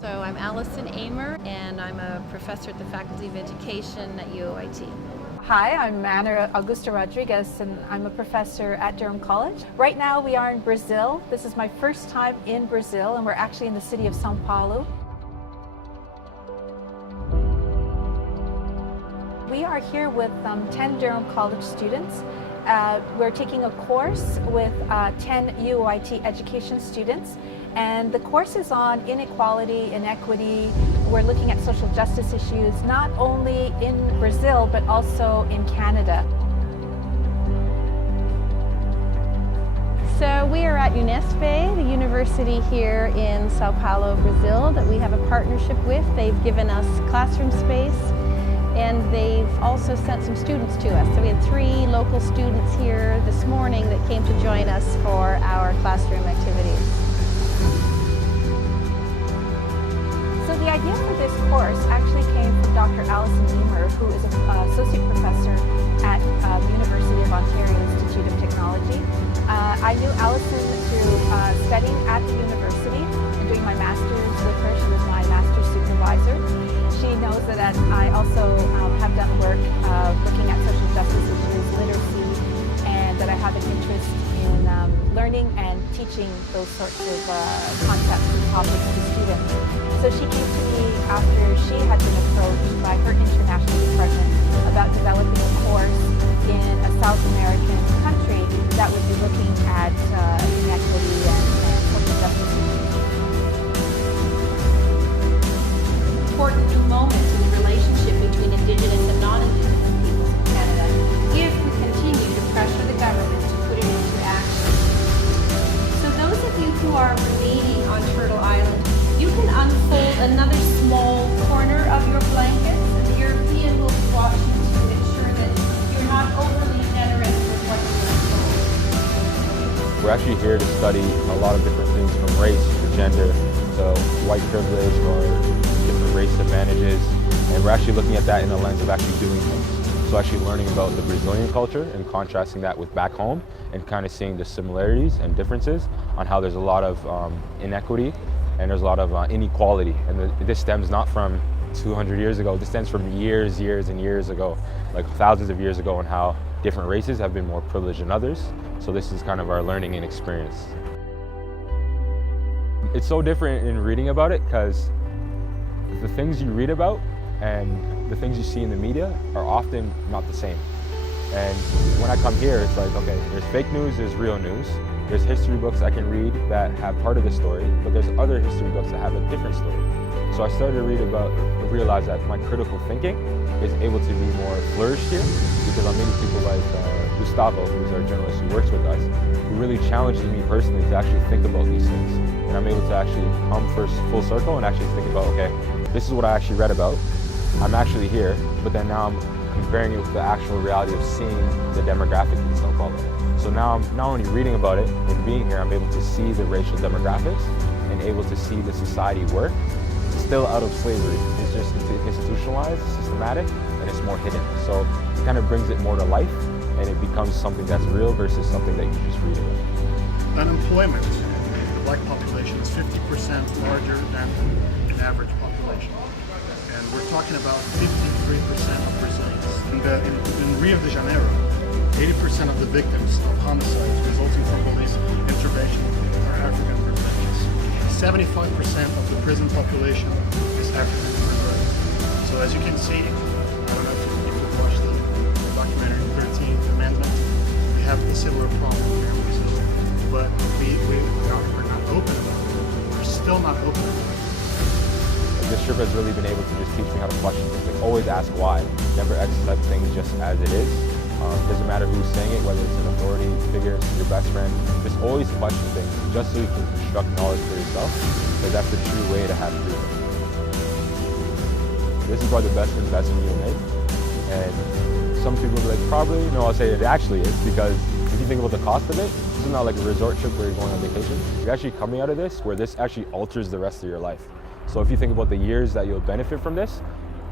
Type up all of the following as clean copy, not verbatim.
So I'm Allison Amer, and I'm a professor at the Faculty of Education at UOIT. Hi, I'm Ana Augusta Rodriguez, and I'm a professor at Durham College. Right now we are in Brazil. This is my first time in Brazil, and we're actually in the city of São Paulo. We are here with 10 Durham College students. We're taking a course with 10 UOIT education students, and the course is on inequality, inequity. We're looking at social justice issues, not only in Brazil, but also in Canada. So we are at Unesp, the university here in Sao Paulo, Brazil, that we have a partnership with. They've given us classroom space, and they've also sent some students to us. So we had 3 local students here this morning that came to join us for our classroom activities. So the idea for this course actually came from Dr. Allison Amer, who is an associate professor at the University of Ontario Institute of Technology. I knew Allison through studying at the university and doing my master's with her. She was my master's supervisor. She knows that I also have done work looking at social justice issues, literacy, and that I have an interest in learning and teaching those sorts of concepts and topics to students. So she came to me after she had been approached by her international department about developing a course in a South American country that would be looking at inequity and social justice issues. Important new moment in the relationship between Indigenous and non-Indigenous peoples in Canada if we continue to pressure the government to put it into action. So those of you who are remaining on Turtle Island, you can unfold another small corner of your blankets, and the European will be watching to ensure that you're not overly generous with what you unfold. We're actually here to study a lot of different things, from race to gender to white privilege or different race advantages, and we're actually looking at that in the lens of actually doing things. So actually learning about the Brazilian culture and contrasting that with back home, and kind of seeing the similarities and differences on how there's a lot of inequity and there's a lot of inequality. And this stems not from 200 years ago, this stems from years and years ago, like thousands of years ago, and how different races have been more privileged than others. So this is kind of our learning and experience. It's so different in reading about it, because the things you read about and the things you see in the media are often not the same. And when I come here, it's like, okay, there's fake news, there's real news. There's history books I can read that have part of the story, but there's other history books that have a different story. So I started to realize that my critical thinking is able to be more flourished here, because I'm meeting people like Gustavo, who's our journalist who works with us, who really challenges me personally to actually think about these things. And I'm able to actually come first full circle and actually think about, okay, this is what I actually read about. I'm actually here, but then now I'm comparing it with the actual reality of seeing the demographics in Sao Paulo. So now I'm not only reading about it and being here, I'm able to see the racial demographics and able to see the society work. It's still out of slavery. It's just institutionalized, systematic, and it's more hidden. So it kind of brings it more to life, and it becomes something that's real versus something that you just read about. Unemployment in the black population is 50% larger than an average population. And we're talking about 53% of Brazilians. In Rio de Janeiro, 80% of the victims of homicides resulting from police intervention are African Brazilians. 75% of the prison population is African Brazilian. So as you can see, I don't know if you've watched the documentary 13th Amendment, we have a similar problem here in Brazil, but we're not open about it. We're still not open about it. This trip has really been able to just teach me how to question things. Like, always ask why. Never accept things just as it is. Doesn't matter who's saying it, whether it's an authority figure, your best friend. Just always question things, just so you can construct knowledge for yourself, because that's the true way to have freedom. This is probably the best investment you'll make. And some people will be like, probably. No, I'll say it actually is, because if you think about the cost of it, this is not like a resort trip where you're going on vacation. You're actually coming out of this where this actually alters the rest of your life. So if you think about the years that you'll benefit from this,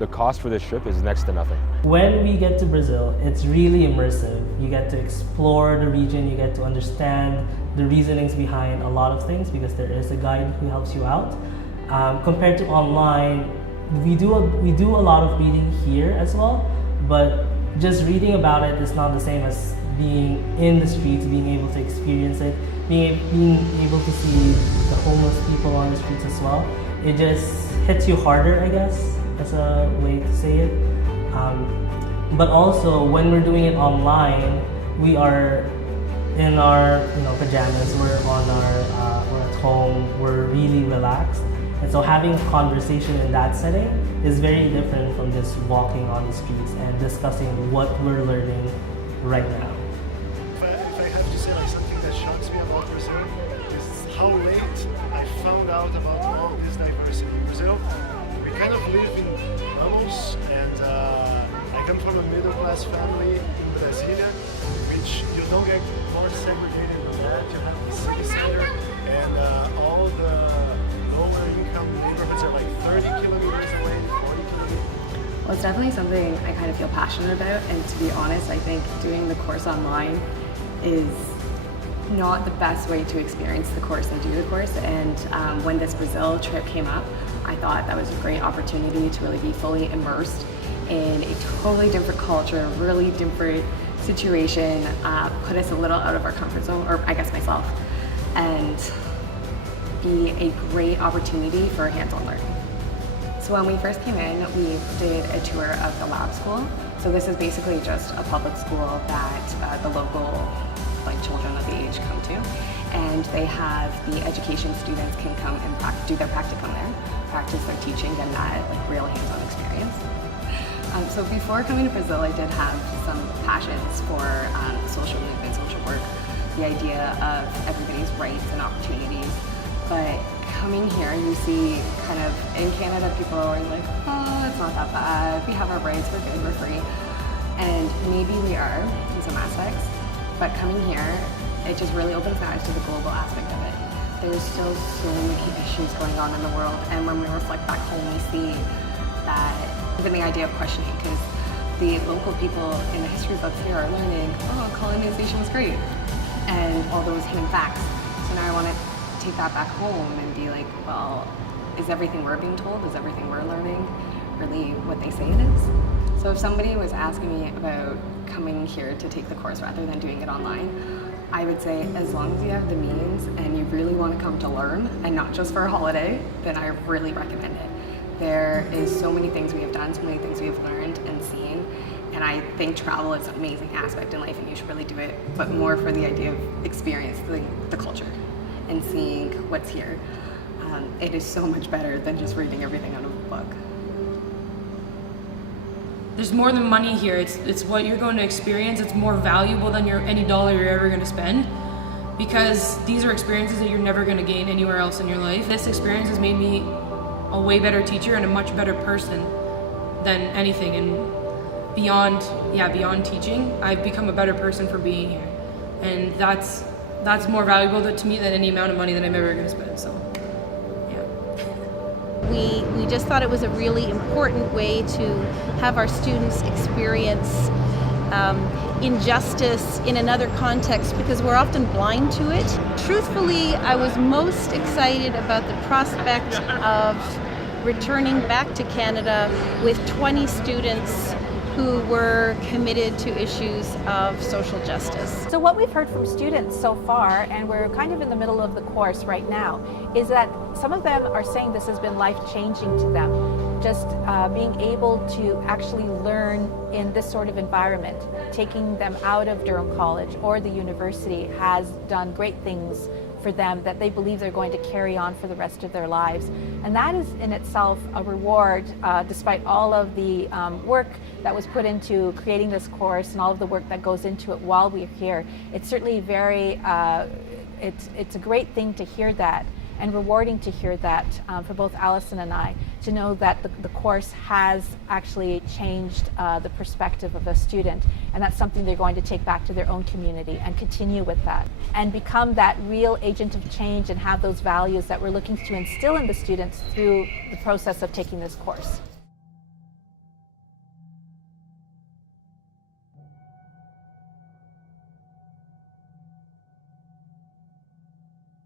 the cost for this trip is next to nothing. When we get to Brazil, it's really immersive. You get to explore the region, you get to understand the reasonings behind a lot of things, because there is a guide who helps you out. Compared to online, we do a lot of reading here as well, but just reading about it is not the same as being in the streets, being able to experience it, being able to see the homeless people on the streets as well. It just hits you harder, I guess, as a way to say it. But also, when we're doing it online, we are in our pajamas. We're at home. We're really relaxed, and so having a conversation in that setting is very different from just walking on the streets and discussing what we're learning right now. If I have to say like something that shocks me about Brazil is how late I found out about all this diversity in Brazil. We kind of live in bubbles, and I come from a middle-class family in Brasilia, which you don't get more segregated than that. You have the city center, and all the lower-income neighborhoods are like 30 kilometers away, 40 kilometers. Well, it's definitely something I kind of feel passionate about, and to be honest, I think doing the course online is not the best way to experience the course and do the course. And when this Brazil trip came up, I thought that was a great opportunity to really be fully immersed in a totally different culture, really different situation, put us a little out of our comfort zone, or I guess myself, and be a great opportunity for hands-on learning. So when we first came in, we did a tour of the lab school. So this is basically just a public school that the local children of the age come to, and they have the education students can come and do their practicum there, practice their teaching, and that real hands-on experience. So before coming to Brazil, I did have some passions for social movement, social work, the idea of everybody's rights and opportunities. But coming here, you see kind of in Canada, people are like, oh, it's not that bad. We have our rights, we're good, we're free. And maybe we are in some aspects, but coming here, it just really opens my eyes to the global aspect of it. There's still so many issues going on in the world, and when we reflect back home, we see that even the idea of questioning, because the local people in the history books here are learning, oh, colonization was great, and all those hidden facts. So now I want to take that back home and be like, well, is everything we're being told, is everything we're learning really what they say it is? So if somebody was asking me about coming here to take the course rather than doing it online, I would say as long as you have the means and you really want to come to learn and not just for a holiday, then I really recommend it. There is so many things we have done, so many things we have learned and seen, and I think travel is an amazing aspect in life and you should really do it, but more for the idea of experiencing the culture and seeing what's here. It is so much better than just reading everything out of a book. There's more than money here. It's what you're going to experience. It's more valuable than any dollar you're ever going to spend, because these are experiences that you're never going to gain anywhere else in your life. This experience has made me a way better teacher and a much better person than anything. And beyond teaching, I've become a better person for being here. And that's more valuable to me than any amount of money that I'm ever going to spend. So, yeah. We just thought it was a really important way to have our students experience injustice in another context, because we're often blind to it. Truthfully, I was most excited about the prospect of returning back to Canada with 20 students who were committed to issues of social justice. So what we've heard from students so far, and we're kind of in the middle of the course right now, is that some of them are saying this has been life-changing to them. Just being able to actually learn in this sort of environment, taking them out of Durham College or the university, has done great things for them that they believe they're going to carry on for the rest of their lives. And that is in itself a reward, despite all of the work that was put into creating this course and all of the work that goes into it while we're here. It's certainly very, it's a great thing to hear that, and rewarding to hear that for both Allison and I, to know that the course has actually changed the perspective of a student, and that's something they're going to take back to their own community and continue with that, and become that real agent of change and have those values that we're looking to instill in the students through the process of taking this course.